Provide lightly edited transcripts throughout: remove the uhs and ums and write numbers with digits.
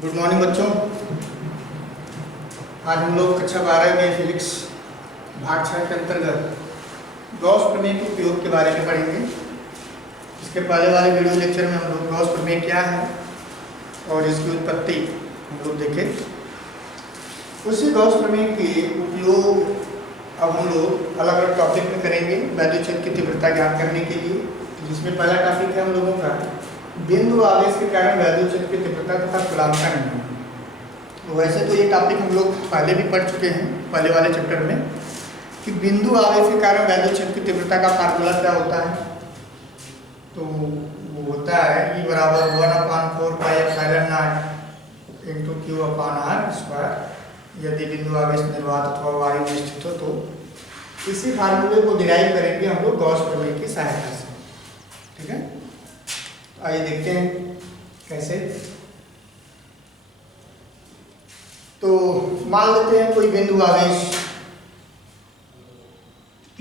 Good morning बच्चों। आज हम लोग कक्षा 12 में फिजिक्स भाग 6 के अंतर्गत गॉस प्रमेय के उपयोग के बारे में पढ़ेंगे। इसके पहले वाले वीडियो लेक्चर में हम लोग गॉस प्रमेय क्या है और इसकी उत्पत्ति हम लोग देखे। उसी गॉस प्रमेय के उपयोग अब हम लोग अलग अलग टॉपिक में करेंगे वैद्युत क्षेत्र की तीव्रता ज्ञात करने के लिए, जिसमें पहला टॉपिक है हम लोगों का बिंदु आवेश के कारण वैद्युत क्षेत्र की तीव्रता तथा कूलाम्ब का नियम। वैसे तो ये टॉपिक हम लोग पहले भी पढ़ चुके हैं पहले वाले चैप्टर में कि बिंदु आवेश के कारण वैद्युत क्षेत्र की तीव्रता का फार्मूला क्या होता है। तो वो होता है E बराबर 1/4 pi epsilon not into Q upon R square यदि बिंदु आवेश निर्वात अथवा वायु में स्थित हो। तो इसी फार्मूले को डिराइव करेंगे हम लोग गॉस प्रमेय की सहायता से। ठीक है, आइए देखते हैं कैसे। तो मान लेते हैं कोई बिंदु आवेश Q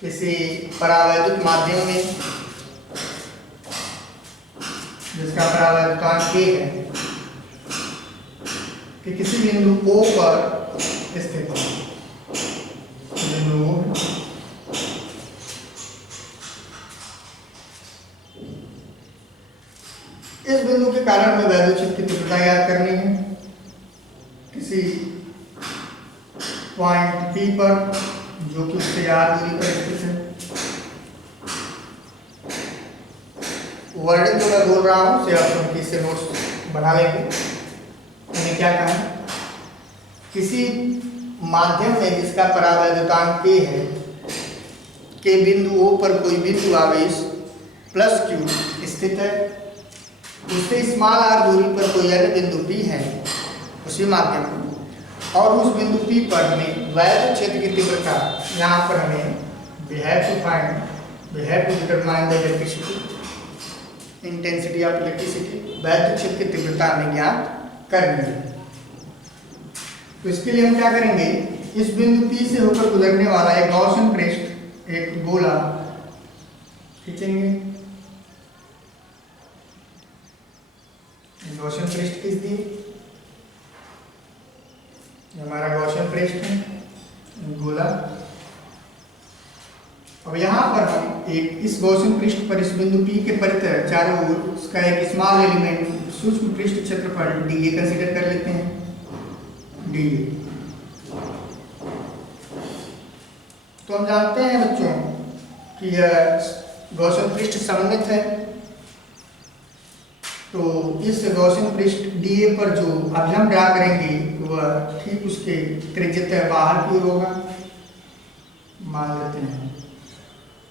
किसी परावैद्युत माध्यम में जिसका परावैद्युतांक K है कि किसी बिंदु O पर स्थित है। बिंदु O इस बिंदु के कारण हमें वैद्युत क्षेत्र की तीव्रता ज्ञात करनी है। किसी पॉइंट P पर जो कि उससे r दूरी पर स्थित है। वर्णन जो मैं बोल रहा हूँ उसे आप उनकी से नोट्स बना लेंगे। मैंने क्या कहा, किसी माध्यम में जिसका परावैद्युतांक K है के बिंदु O पर कोई बिंदु आवेश प्लस Q स्थित है, उससे स्मॉल r दूरी पर कोई अन्य बिंदु P है उसी माध्यम में, और उस बिंदु P पर हमें वैद्युत क्षेत्र की तीव्रता, यहाँ पर हमें we have to determine the electricity intensity of electricity, वैद्युत क्षेत्र की तीव्रता हमें ज्ञात करनी है। तो इसके लिए हम क्या करेंगे, इस बिंदु P से होकर गुजरने वाला एक गॉसियन पृष्ठ एक गोला खींचेंगे। गॉसियन पृष्ठ किस दिए, हमारा गॉसियन पृष्ठ है गोला। अब यहाँ पर हम एक इस गॉसियन पृष्ठ पर इस बिंदु P के परितः चारों ओर उसका एक स्मॉल एलिमेंट सूक्ष्म पृष्ठ क्षेत्रफल dA कंसीडर कर लेते हैं। dA तो हम जानते हैं बच्चों कि यह गॉसियन पृष्ठ सममित है। तो इस गॉसियन पृष्ठ dA पर जो अभी हम ड्रा करेंगे वह ठीक उसके त्रिज्यता बाहर की ओर होगा। मान लेते हैं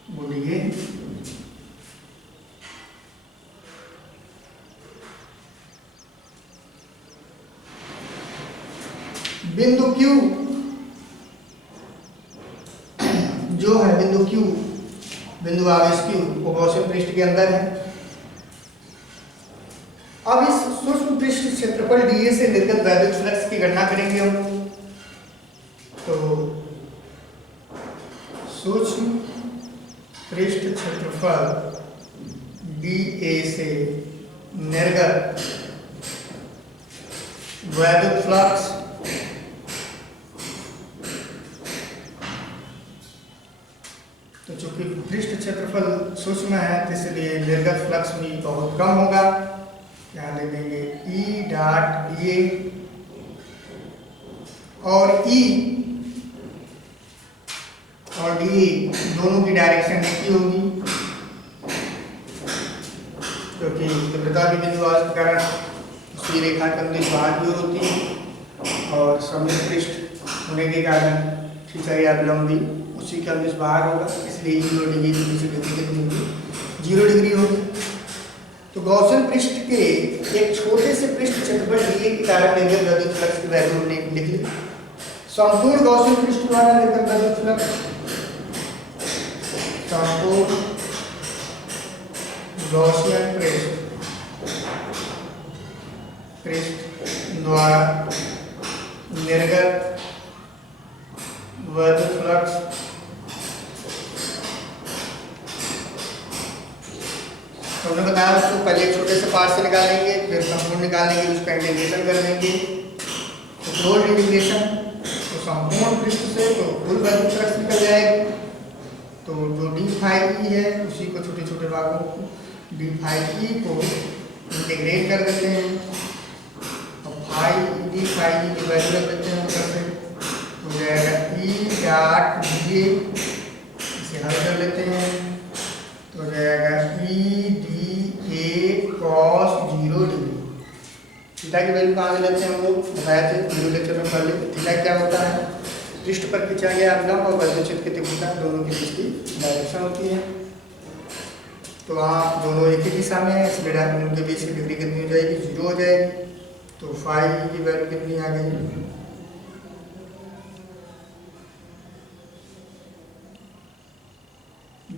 वो dA। बिंदु Q जो है बिंदु Q, बिंदु आवेश Q वो गॉसियन पृष्ठ के अंदर है। अब इस सूक्ष्म पृष्ठ क्षेत्रफल dA से निर्गत वैद्युत फ्लक्स की गणना करेंगे हम। तो सूक्ष्म पृष्ठ क्षेत्रफल dA से निर्गत वैद्युत फ्लक्स तो चूंकि पृष्ठ क्षेत्रफल सूक्ष्म है तो इसलिए निर्गत फ्लक्स भी बहुत कम होगा। यहाँ ले लेंगे E डॉट dA और E और dA दोनों की डायरेक्शन एक ही होगी, क्योंकि तीव्रता भी बिंदु आवेश के कारण उसी रेखा के अंदर बाहर की ओर होती है और सममित पृष्ठ होने के कारण खिंचाई या विलंब भी उसी के अंदर बाहर होगा, इसलिए 0 डिग्री की 0 डिग्री होगी। तो गॉसियन पृष्ठ के एक छोटे से पृष्ठ क्षेत्रफल dA के कारण निर्गत वैद्युत फ्लक्स की वैल्यू हमने लिख ली। संपूर्ण गॉसियन पृष्ठ द्वारा निर्गत वैद्युत फ्लक्स, संपूर्ण गॉसियन पृष्ठ द्वारा निर्गत वैद्युत फ्लक्स तो हमने बताया उसको पहले छोटे से पार्ट से निकालेंगे, फिर संपूर्ण निकालेंगे, उसका इंटीग्रेशन कर देंगे। तो क्लोज इंटीग्रेशन तो संपूर्ण पृष्ठ से तो कुल वैल्यू फ्लक्स निकल जाएगी। तो जो डी फाई ई है उसी को छोटे छोटे भागों को डी फाई ई को इंटीग्रेट कर देते हैं और फाई डी फाई ई की वैल्यू रख देते हैं ऊपर से, हो जाएगा ई डॉट डी, इसे हल कर लेते हैं तो हो जाएगा E D A cos 0 degree. Theta की वैल्यू कहाँ से लेते हैं हम लोग बताए थे वीडियो लेक्चर में पहले। थीटा क्या होता है, पृष्ठ पर खींचा गया लंब और वैद्युत क्षेत्र की तीव्रता दोनों के बीच की डायरेक्शन होती है। तो वहाँ दोनों एक ही दिशा में है, इसलिए उनके बीच की डिग्री कितनी हो जाएगी, 0 हो जाएगी। तो फाई की वैल्यू कितनी आ गई,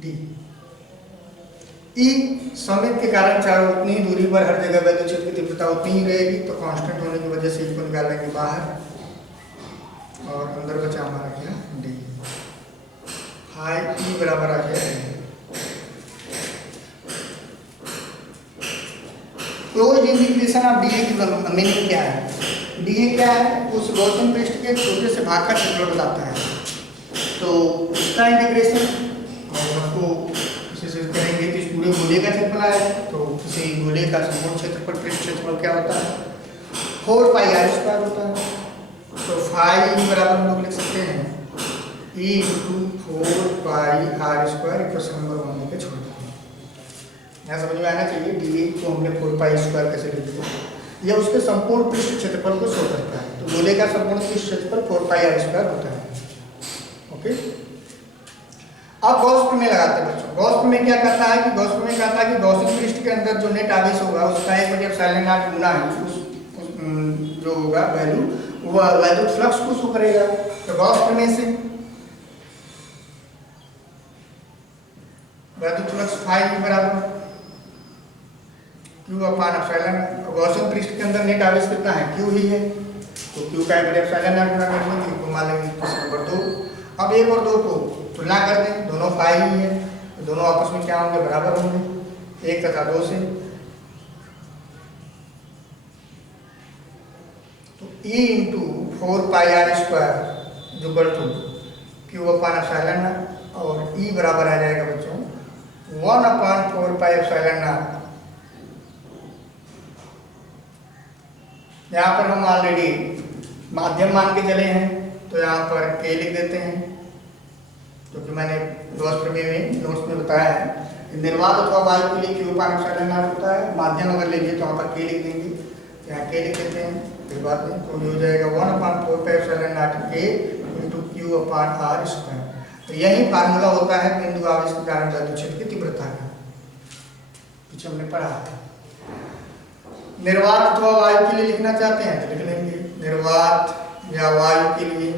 डी। ई समित के कारण चाहे उतनी ही दूरी पर हर जगह वैद्युत क्षेत्र की तीव्रता उतनी ही रहेगी, तो कांस्टेंट होने की वजह से इसको निकालेंगे बाहर और अंदर बचा हमारा क्या, डी। फाई ई बराबर आ गया। क्लोज इंटीग्रेशन ऑफ डी की मीनिंग क्या है, डी क्या है, उस गौतम पृष्ठ के छोटे से भाग का क्षेत्रफल बताता है। तो उसका इंटीग्रेशन और आपको करेंगे कि इस पूरे गोले का क्षेत्रफल है, तो किसी गोले का संपूर्ण क्षेत्रफल पृष्ठ क्षेत्रफल क्या होता है, 4 पाई आर स्क्वायर होता है। तो फाई बराबर हम लोग लिख सकते हैं E into 4 pi R square, equation number 1 लेके छोड़ देते हैं। यहाँ समझ में आना चाहिए डी को हमने 4 पाई स्क्वायर कैसे लिख दिया, यह उसके संपूर्ण पृष्ठ क्षेत्रफल को शो करता है। तो गोले का संपूर्ण पृष्ठ क्षेत्रफल 4 पाई आर स्क्वायर होता है। ओके, अब गॉस प्रमेय लगाते हैं बच्चों। गॉस प्रमेय क्या कहता है कि गॉस प्रमेय कहता है कि गॉसियन पृष्ठ के अंदर जो नेट आवेश होगा उसका 1/ε0 गुना है उस जो होगा वैल्यू, वो वैल्यू फ्लक्स को शो करेगा। तो गॉस प्रमेय से वैल्यू फ्लक्स फाई बराबर क्यू अपान एप्सिलॉन। गॉसियन पृष्ठ के अंदर नेट आवेश कितना है, क्यू ही है, तो क्यू का 1/ε0 गुना कर देंगे, तो मान लेंगे नंबर 2। अब 1 और 2 को तुलना कर दें, दोनों फाई ही है, तो दोनों आपस में क्या होंगे, बराबर होंगे, 1 तथा 2 से। तो E into 4 pi R square जो बल टू क्यू अपान एप्सिलॉन और E बराबर आ जाएगा बच्चों 1/4 पाई एप्सिलॉन। यहाँ पर हम ऑलरेडी माध्यम मान के चले हैं, तो यहाँ पर K लिख देते हैं, क्योंकि मैंने गॉस प्रमेय में नोट्स में बताया है निर्वात अथवा वायु के लिए क्यू अपान एप्सिलॉन होता है। माध्यम अगर लेंगे तो वहाँ पर K लिख देंगे, यहाँ K लिख देते हैं, फिर बाद में तो हो जाएगा 1/4 pi epsilon K into q upon R square. तो यही फार्मूला होता है बिंदु आवेश के कारण वैद्युत क्षेत्र की तीव्रता का, पीछे हमने पढ़ा है। निर्वात अथवा वायु के लिए लिखना चाहते हैं तो लिख लेंगे, निर्वात या वायु के लिए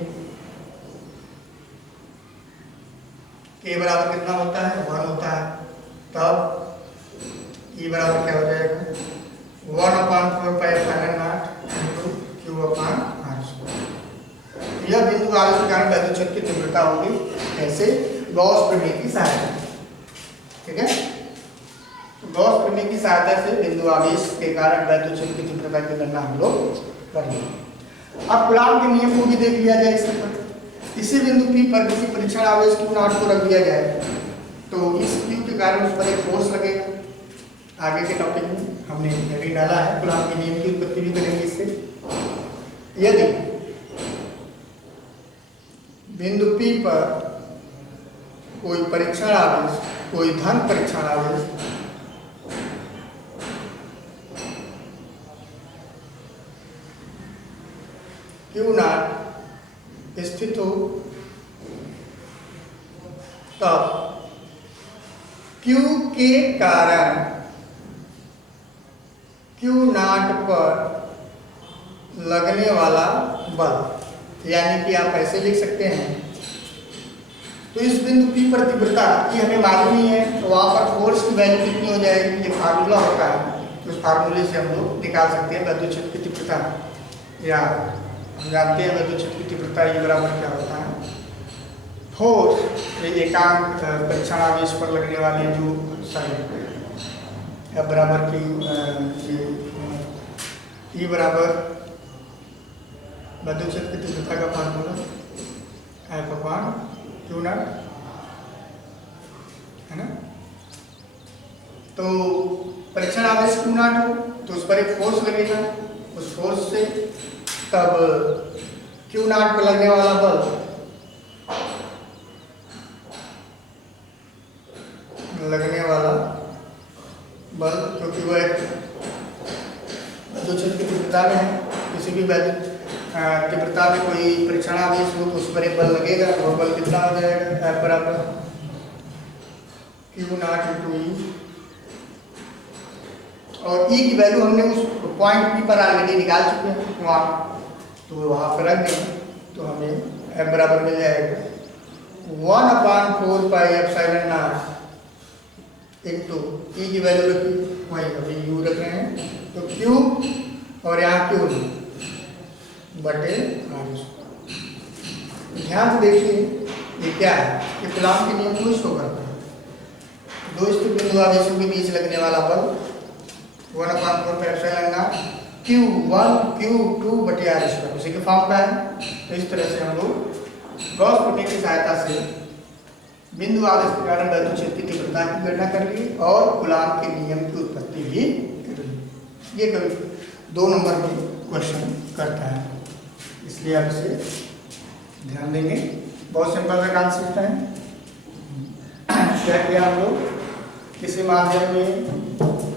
K बराबर कितना होता है, 1 होता है। तब E बराबर क्या हो जाएगा, 1/4 pi epsilon into q upon R square. यह बिंदु आवेश के कारण वैद्युत क्षेत्र की तीव्रता होगी, ऐसे गॉस प्रमेय की सहायता। ठीक है, गॉस प्रमेय की सहायता से बिंदु आवेश के कारण वैद्युत क्षेत्र की तीव्रता की गणना हम लोग करेंगे। अब कूलॉम के नियम को भी देख लिया जाए। इसके पर इसी बिंदु P पर किसी परीक्षण आवेश Q नॉट को रख दिया जाए, तो इस Q के कारण उस पर एक फोर्स लगेगा। आगे के टॉपिक में हमने अभी डाला है, कूलॉम के नियम की उत्पत्ति भी करेंगे इससे। यदि बिंदु P पर कोई परीक्षण आवेश, कोई धन परीक्षण आवेश Q नॉट स्थित हो, तब Q के कारण Q नॉट पर लगने वाला बल, यानी कि आप ऐसे लिख सकते हैं, तो इस बिंदु P पर तीव्रता की हमें मालूम ही है, तो वहां पर फोर्स की वैल्यू कितनी हो जाएगी, ये फार्मूला होता है, तो उस फार्मूले से हम लोग निकाल सकते हैं वैद्युत क्षेत्र की तीव्रता। या हम जानते हैं वैद्युत क्षेत्र की तीव्रता ये बराबर क्या होता है, फोर्स एकांक परीक्षण आवेश पर लगने वाले जो F बराबर E बराबर विद्युत क्षेत्र की तीव्रता का formula F upon Q not, है ना। तो परीक्षण आवेश Q नॉट हो तो उस पर एक फोर्स लगेगा, उस फोर्स से तब Q नॉट पर लगने वाला बल क्योंकि वह एक विद्युत क्षेत्र की तीव्रता में है, किसी भी विद्युत तीव्रता में कोई परीक्षण आवेश हो तो उस पर एक बल लगेगा और बल कितना हो जाएगा F बराबर Q नॉट इंटू E। और E की वैल्यू हमने उस पॉइंट P पर ऑलरेडी निकाल चुके हैं वहाँ, तो वहाँ पर रख देंगे तो हमें F बराबर मिल जाएगा 1/4 pi epsilon not into E की वैल्यू रखी वही अभी U रख रहे हैं, तो Q और यहाँ Q बटे R। ध्यान से देखिए ये क्या है, ये कूलॉम के नियम को शो करता है। दो स्थिर बिंदु आवेशों के बीच लगने वाला बल 1/4 pi epsilon naught Q1 Q2 बटे R स्क्वायर उसी के फॉर्म का है। तो इस तरह से हम लोग गॉस प्रमेय की सहायता से बिंदु आवेश के कारण विद्युत क्षेत्र की तीव्रता की गणना कर ली और कूलॉम के नियम की उत्पत्ति भी कर ली। ये कभी 2 नंबर में क्वेश्चन करता है, इसलिए आप इसे ध्यान देंगे। बहुत सिंपल सा कॉन्सेप्ट है। क्या किया हम लोग, किसी माध्यम में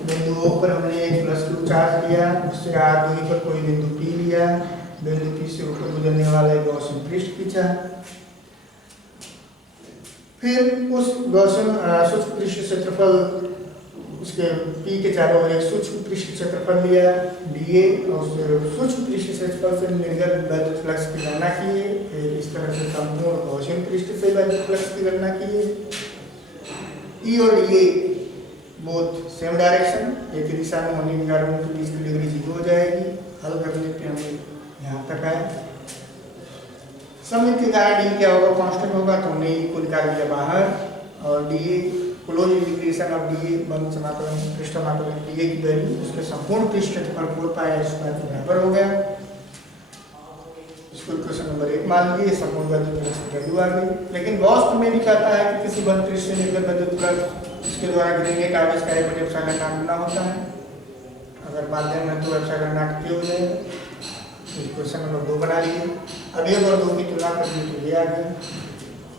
बिंदु O पर हमने एक +Q चार्ज लिया, उससे R दूरी पर कोई बिंदु P लिया, बिंदु P से होकर गुजरने वाला एक गॉसियन पृष्ठ खींचा, फिर उस गॉसियन सूक्ष्म पृष्ठ क्षेत्रफल उसके P के चारों ओर एक सूक्ष्म पृष्ठ क्षेत्रफल लिया dA और उस सूक्ष्म पृष्ठ क्षेत्रफल से निर्गत विद्युत फ्लक्स की गणना किए। फिर इस तरह से संपूर्ण गॉसियन पृष्ठ से विद्युत फ्लक्स की गणना किए। E और dA बोथ सेम डायरेक्शन, एक ही दिशा में होने के कारण उनके बीच की डिग्री 0 हो जाएगी। हल करने पे हमें यहाँ तक आए। सममित के कारण E क्या होगा, कांस्टेंट होगा, तो हमने E को निकाल दिया बाहर और dA close integration of dA बंद समाकलन पृष्ठ समाकलन dA की वैल्यू उसके संपूर्ण पृष्ठ क्षेत्रफल 4 पाई r स्क्वायर के बराबर हो गया। इसको इक्वेशन नंबर 1 मान लीजिए, संपूर्ण विद्युत फ्लक्स की वैल्यू आ गई। लेकिन गॉस प्रमेय भी कहता है कि किसी बंद पृष्ठ से निर्गत विद्युत फ्लक्स इसके द्वारा ग्रेडिएंट आवेश का बटे एप्सिलॉन नॉट गुना होता है। अगर माध्यम में तो एप्सिलॉन नॉट Q हो जाएगा। क्वेश्चन नंबर 2 बना लीजिए। अब 1 और 2 की तुलना कर दी तो ये आ गया।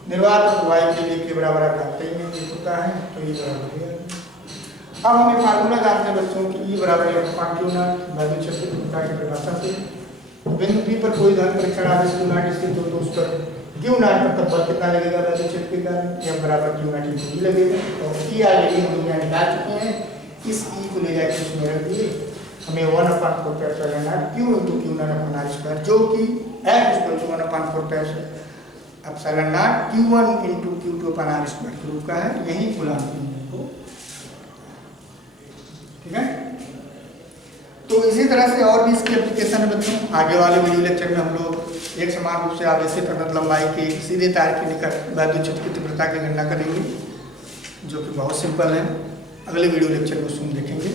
निर्वात और y के लिए के बराबर आप जानते ही हैं, ये होता है तो ये बराबर है। अब हमें फार्मूला जानते हैं बच्चों की E बराबर F/Q नॉट विद्युत क्षेत्र की तीव्रता की परिभाषा से। बिंदु P पर कोई धन परीक्षण आवेश Q नॉट स्थित हो तो उस पर Q नॉट पर तब बल कितना लगेगा विद्युत क्षेत्र के कारण, F बराबर Q नॉट इंटू E लगेगा। और E ऑलरेडी हम यहाँ निकाल चुके हैं, इस E को ले जाकर उसमें रख दिए, हमें 1/4 pi epsilon naught Q into Q naught upon R square जो कि F equal to 1/4 pi epsilon naught Q1 into Q2 upon R square के रूप का है। यही कूलॉम के नियम को, ठीक है। तो इसी तरह से और भी इसकी एप्लीकेशन है बच्चों। आगे वाले वीडियो लेक्चर में हम लोग एक समान रूप से आवेशित अनंत लंबाई के सीधे तार के निकट विद्युत क्षेत्र की तीव्रता की गणना करेंगे, जो कि बहुत सिंपल है। अगले वीडियो लेक्चर में उसमें देखेंगे।